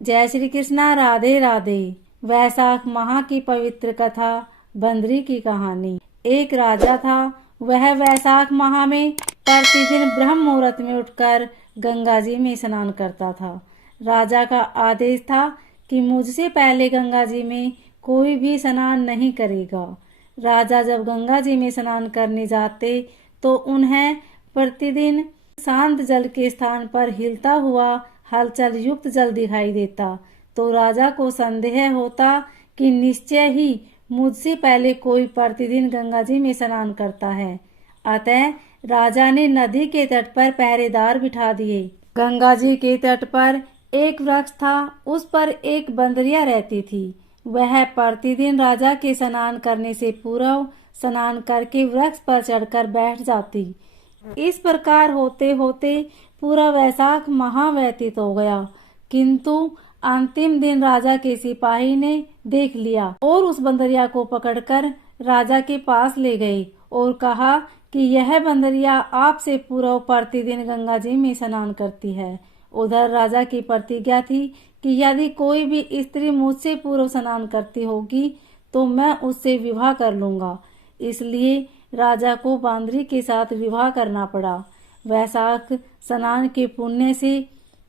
जय श्री कृष्णा। राधे राधे। वैशाख माह की पवित्र कथा, बंदरी की कहानी। एक राजा था। वह वैशाख माह में प्रतिदिन ब्रह्म मुहूर्त में उठकर गंगा जी में स्नान करता था। राजा का आदेश था कि मुझसे पहले गंगा जी में कोई भी स्नान नहीं करेगा। राजा जब गंगा जी में स्नान करने जाते तो उन्हें प्रतिदिन शांत जल के स्थान पर हिलता हुआ हलचल युक्त जल दिखाई देता। तो राजा को संदेह होता कि निश्चय ही मुझसे पहले कोई प्रतिदिन गंगा जी में स्नान करता है। अतः राजा ने नदी के तट पर पहरेदार बिठा दिए। गंगा जी के तट पर एक वृक्ष था। उस पर एक बंदरिया रहती थी। वह प्रतिदिन राजा के स्नान करने से पूर्व स्नान करके वृक्ष पर चढ़कर बैठ जाती। इस प्रकार होते होते पूरा वैशाख माह व्यतीत हो गया, किंतु अंतिम दिन राजा के सिपाही ने देख लिया और उस बंदरिया को पकड़कर राजा के पास ले गए और कहा कि यह बंदरिया आपसे पूर्व प्रतिदिन गंगा जी में स्नान करती है। उधर राजा की प्रतिज्ञा थी कि यदि कोई भी स्त्री मुझसे पूर्व स्नान करती होगी तो मैं उससे विवाह कर लूंगा। इसलिए राजा को बांदरी के साथ विवाह करना पड़ा। वैशाख स्नान के पुण्य से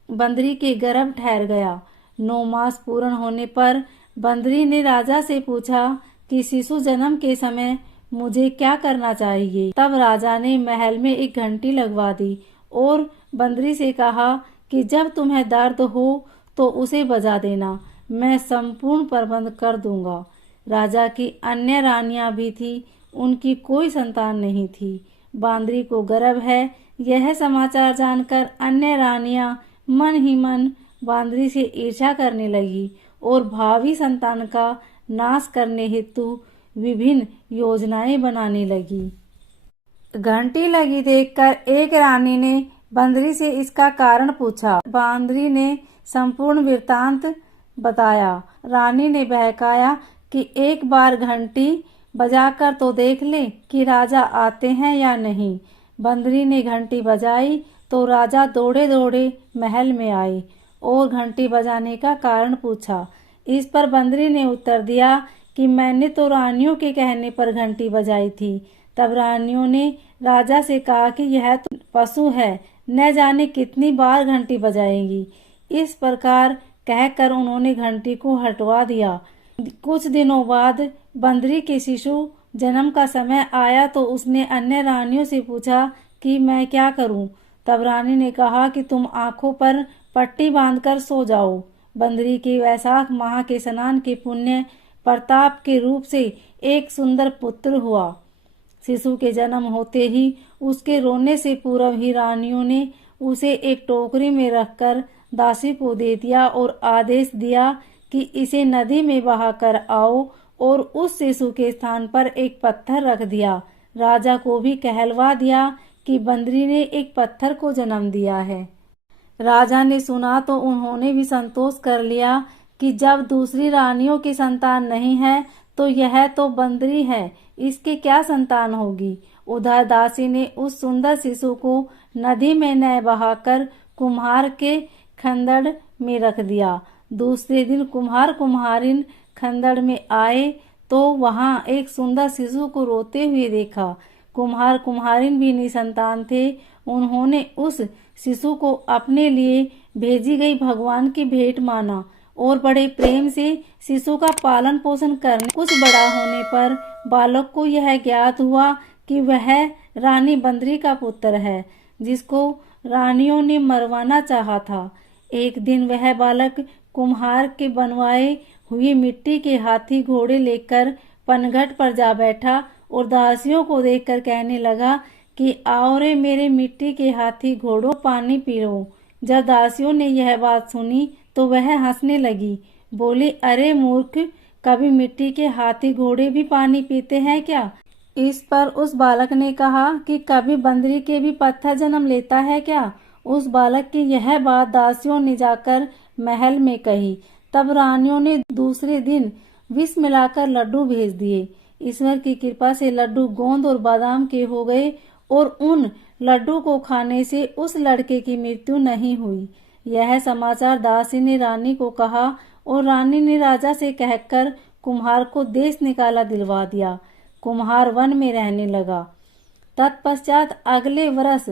बंदरी के गर्भ ठहर गया। 9 मास पूर्ण होने पर बंदरी ने राजा से पूछा कि शिशु जन्म के समय मुझे क्या करना चाहिए। तब राजा ने महल में एक घंटी लगवा दी और बंदरी से कहा कि जब तुम्हें दर्द हो तो उसे बजा देना, मैं संपूर्ण प्रबंध कर दूंगा। राजा की अन्य रानियां भी थी, उनकी कोई संतान नहीं थी। बांदरी को गर्भ है, यह समाचार जानकर अन्य रानियां मन ही मन बांदरी से ईर्ष्या करने लगी और भावी संतान का नाश करने हेतु विभिन्न योजनाएं बनाने लगी। घंटी लगी देखकर एक रानी ने बंदरी से इसका कारण पूछा। बांदरी ने संपूर्ण वृत्तांत बताया। रानी ने बहकाया कि एक बार घंटी बजाकर तो देख ले कि राजा आते हैं या नहीं। बंदरी ने घंटी बजाई तो राजा दौड़े दौड़े महल में आए और घंटी बजाने का कारण पूछा। इस पर बंदरी ने उत्तर दिया कि मैंने तो रानियों के कहने पर घंटी बजाई थी। तब रानियों ने राजा से कहा कि यह तो पशु है, न जाने कितनी बार घंटी बजाएगी। इस प्रकार कहकर उन्होंने घंटी को हटवा दिया। कुछ दिनों बाद बंदरी के शिशु जन्म का समय आया तो उसने अन्य रानियों से पूछा कि मैं क्या करूं। तब रानी ने कहा कि तुम आंखों पर पट्टी बांधकर सो जाओ। बंदरी के वैशाख माह के स्नान के पुण्य प्रताप के रूप से एक सुंदर पुत्र हुआ। शिशु के जन्म होते ही उसके रोने से पूर्व ही रानियों ने उसे एक टोकरी में रखकर दासी को दे दिया और आदेश दिया कि इसे नदी में बहाकर आओ और उस शिशु के स्थान पर एक पत्थर रख दिया। राजा को भी कहलवा दिया कि बंदरी ने एक पत्थर को जन्म दिया है। राजा ने सुना तो उन्होंने भी संतोष कर लिया कि जब दूसरी रानियों की संतान नहीं है तो यह तो बंदरी है, इसके क्या संतान होगी। उधर दासी ने उस सुंदर शिशु को नदी में न बहाकर कुम्हार के खंदड़ में रख दिया। दूसरे दिन कुम्हार कुम्हारिन खंदड़ में आए तो वहां एक सुंदर शिशु को रोते हुए देखा। कुम्हार कुम्हारिन भी निसंतान थे। उन्होंने उस शिशु को अपने लिए भेजी गई भगवान की भेंट माना और बड़े प्रेम से शिशु का पालन पोषण करने कुछ बड़ा होने पर बालक को यह ज्ञात हुआ कि वह रानी बंदरी का पुत्र है, जिसको रानियों ने मरवाना चाहा था। एक दिन वह बालक कुम्हार के बनवाए हुए मिट्टी के हाथी घोड़े लेकर पनघट पर जा बैठा और दासियों को देखकर कहने लगा कि आओ रे मेरे मिट्टी के हाथी घोड़ों, पानी पी लो। जब दासियों ने यह बात सुनी तो वह हंसने लगी। बोली, अरे मूर्ख, कभी मिट्टी के हाथी घोड़े भी पानी पीते हैं क्या। इस पर उस बालक ने कहा कि कभी बंदरी के भी पत्थर जन्म लेता है क्या। उस बालक की यह बात दासियों ने जाकर महल में कही। तब रानियों ने दूसरे दिन विष मिलाकर लड्डू भेज दिए। ईश्वर की कृपा से लड्डू गोंद और बादाम के हो गए और उन लड्डू को खाने से उस लड़के की मृत्यु नहीं हुई। यह समाचार दासी ने रानी को कहा और रानी ने राजा से कहकर कुम्हार को देश निकाला दिलवा दिया। कुम्हार वन में रहने लगा। तत्पश्चात अगले वर्ष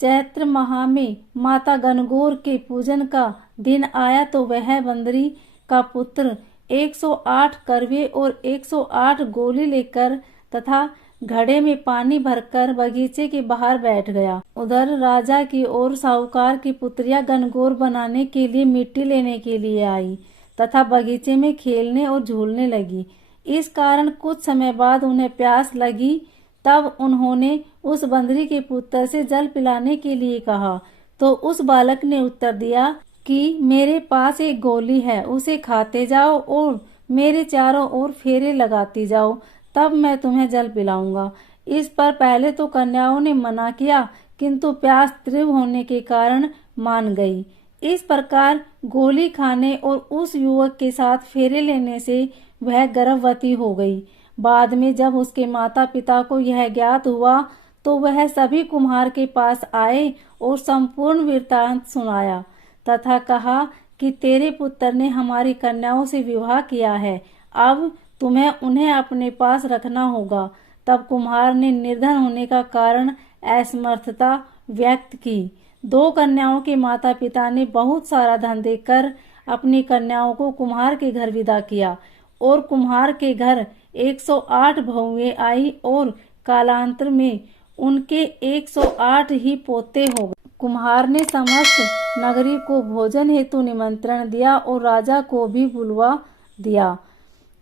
चैत्र माह में माता गणगौर के पूजन का दिन आया तो वह बंदरी का पुत्र 108 करवे और 108 गोली लेकर तथा घड़े में पानी भरकर बगीचे के बाहर बैठ गया। उधर राजा की और साहूकार की पुत्रियां गणगौर बनाने के लिए मिट्टी लेने के लिए आई तथा बगीचे में खेलने और झूलने लगी। इस कारण कुछ समय बाद उन्हें प्यास लगी। तब उन्होंने उस बंदरी के पुत्र से जल पिलाने के लिए कहा तो उस बालक ने उत्तर दिया कि मेरे पास एक गोली है, उसे खाते जाओ और मेरे चारों ओर फेरे लगाती जाओ, तब मैं तुम्हें जल पिलाऊंगा। इस पर पहले तो कन्याओं ने मना किया, किंतु प्यास तीव्र होने के कारण मान गई। इस प्रकार गोली खाने और उस युवक के साथ फेरे लेने से वह गर्भवती हो गई। बाद में जब उसके माता पिता को यह ज्ञात हुआ तो वह सभी कुम्हार के पास आए और संपूर्ण वृत्तांत सुनाया तथा कहा कि तेरे पुत्र ने हमारी कन्याओं से विवाह किया है, अब तुम्हें उन्हें अपने पास रखना होगा। तब कुम्हार ने निर्धन होने का कारण असमर्थता व्यक्त की। 2 कन्याओं के माता पिता ने बहुत सारा धन देकर अपनी कन्याओं को कुम्हार के घर विदा किया और कुम्हार के घर 108 बहुएं आई और कालांतर में उनके 108 ही पोते हो गए। कुम्हार ने समस्त नगरी को भोजन हेतु निमंत्रण दिया और राजा को भी बुलवा दिया।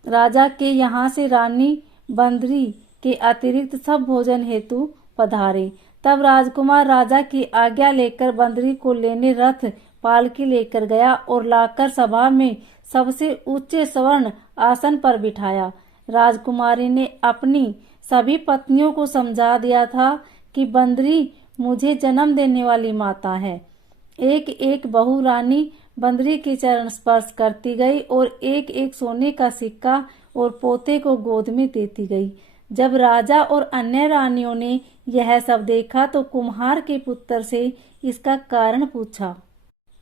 राजा के यहाँ से रानी बंदरी के अतिरिक्त सब भोजन हेतु पधारे। तब राजकुमार राजा की आज्ञा लेकर बंदरी को लेने रथ पालकी लेकर गया और लाकर सभा में सबसे ऊंचे स्वर्ण आसन पर बिठाया। राजकुमारी ने अपनी सभी पत्नियों को समझा दिया था कि बंदरी मुझे जन्म देने वाली माता है। एक एक बहू रानी बंदरी के चरण स्पर्श करती गई और एक एक सोने का सिक्का और पोते को गोद में देती गई। जब राजा और अन्य रानियों ने यह सब देखा तो कुम्हार के पुत्र से इसका कारण पूछा।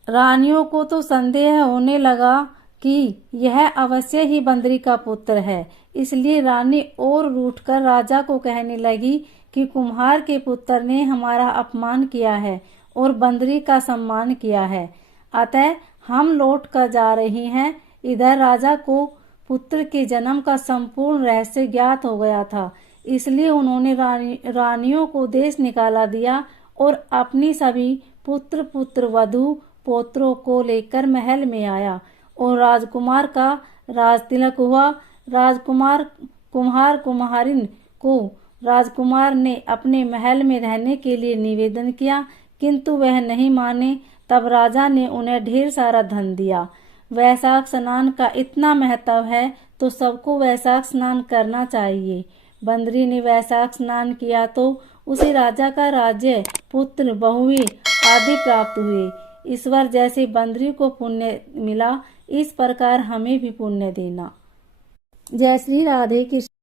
रानियों को तो संदेह होने लगा कि यह अवश्य ही बंदरी का पुत्र है, इसलिए रानी और रूठकर राजा को कहने लगी कि कुम्हार के पुत्र ने हमारा अपमान किया है और बंदरी का सम्मान किया है, अतः हम लौट कर जा रही हैं। इधर राजा को पुत्र के जन्म का संपूर्ण रहस्य ज्ञात हो गया था, इसलिए उन्होंने रानियों को देश निकाला दिया और अपनी सभी पुत्र पुत्र वधू पोत्रों को लेकर महल में आया और राजकुमार का राज तिलक हुआ। राजकुमार कुम्हार कुम्हारिन को राजकुमार ने अपने महल में रहने के लिए निवेदन किया, किंतु वह नहीं माने। तब राजा ने उन्हें ढेर सारा धन दिया। वैशाख स्नान का इतना महत्व है तो सबको वैशाख स्नान करना चाहिए। बंदरी ने वैशाख स्नान किया तो उसे राजा का राज्य, पुत्र, बहुएं आदि प्राप्त हुए। ईश्वर जैसे बंदरी को पुण्य मिला, इस प्रकार हमें भी पुण्य देना। जय श्री राधे कृष्ण।